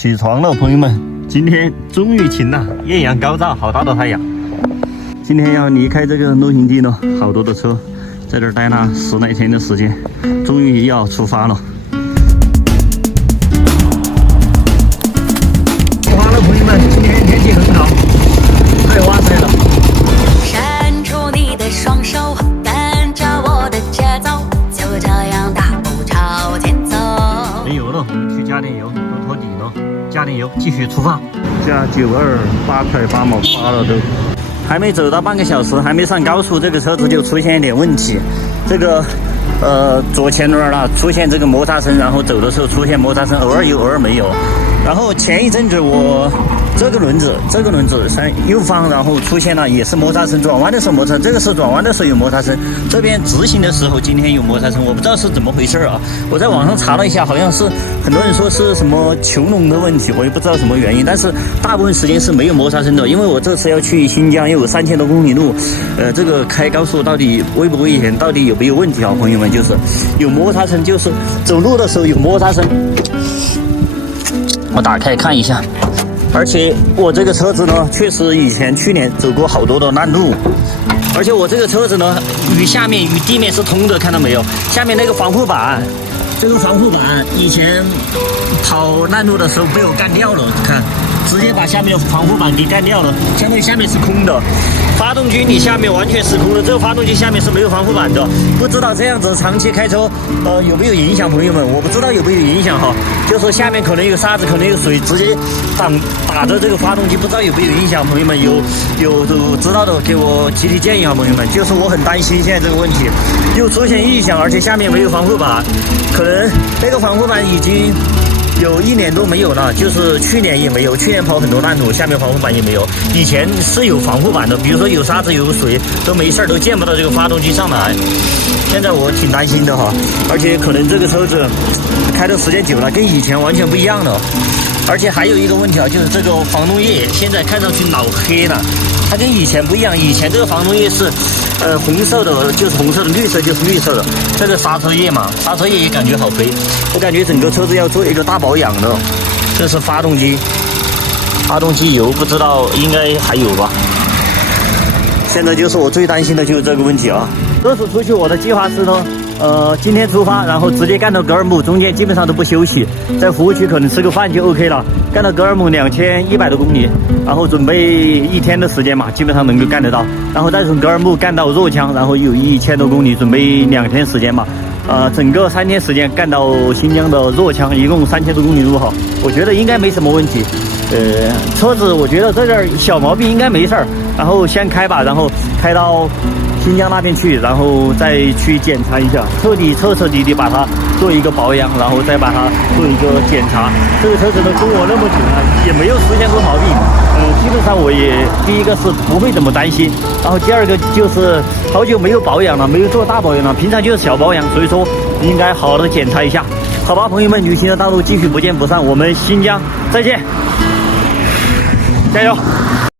起床了，朋友们，今天终于晴了，艳阳高照，好大的太阳。今天要离开这个露营地了，好多的车在这儿待了10来天的时间，终于要出发了。出发了，朋友们，今天天气很好，太哇塞了。伸出你的双手，跟着我的节奏，就这样大步朝前走。没油了，我们去加点油，都拖底了，加点油，继续出发。加92，8块8毛8了都。还没走到半个小时，还没上高速，这个车子就出现一点问题。这个左前轮了出现这个摩擦声，然后走的时候出现摩擦声，偶尔有偶尔没有。然后前一阵子我这个轮子右方，然后出现了也是摩擦声，转弯的时候摩擦，这个是转弯的时候有摩擦声，这边直行的时候今天有摩擦声，我不知道是怎么回事啊。我在网上查了一下，好像是很多人说是什么球笼的问题，我也不知道什么原因，但是大部分时间是没有摩擦声的。因为我这次要去新疆，又有3000多公里路，这个开高速到底危不危险，到底有没有问题啊？朋友们，就是有摩擦声，就是走路的时候有摩擦声。我打开看一下，而且我这个车子呢，确实去年走过好多的烂路，而且我这个车子呢，与地面是通的，看到没有？下面那个防护板，这个防护板以前跑烂路的时候被我干掉了，看，直接把下面的防护板给干掉了，相当于下面是空的。发动机你下面完全是空的，这个发动机下面是没有防护板的，不知道这样子长期开车有没有影响，朋友们，我不知道有没有影响哈，就是下面可能有沙子，可能有水，直接打着这个发动机，不知道有没有影响，朋友们有知道的给我提建议啊，朋友们，就是我很担心现在这个问题又出现异响，而且下面没有防护板，可能那个防护板已经有1年多没有了，就是去年也没有，去年跑很多烂路，下面防护板也没有。以前是有防护板的，比如说有沙子有水都没事，都见不到这个发动机上来。现在我挺担心的哈，而且可能这个车子开的时间久了，跟以前完全不一样了。而且还有一个问题啊，就是这个防冻液现在看上去老黑了，它跟以前不一样，以前这个防冻液是红色的就是红色的，绿色就是绿色的。这个刹车液嘛，刹车液也感觉好黑，我感觉整个车子要做一个大保养的。这是发动机油不知道应该还有吧。现在就是我最担心的就是这个问题啊。这次出去我的计划是呢，今天出发，然后直接干到格尔木，中间基本上都不休息，在服务区可能吃个饭就 OK 了。干到格尔木2100多公里，然后准备1天的时间嘛，基本上能够干得到。然后再从格尔木干到若羌，然后有1000多公里，准备2天时间嘛。整个3天时间干到新疆的若羌，一共3000多公里路哈，我觉得应该没什么问题。车子我觉得这点小毛病应该没事儿，然后先开吧，然后开到新疆那边去，然后再去检查一下，彻底把它做一个保养，然后再把它做一个检查。这个车子呢跟我那么久了，也没有出现过毛病。基本上我也第一个是不会怎么担心，然后第二个就是好久没有保养了，没有做大保养了，平常就是小保养，所以说应该好好的检查一下。好吧，朋友们，旅行的道路继续不见不散，我们新疆再见，加油！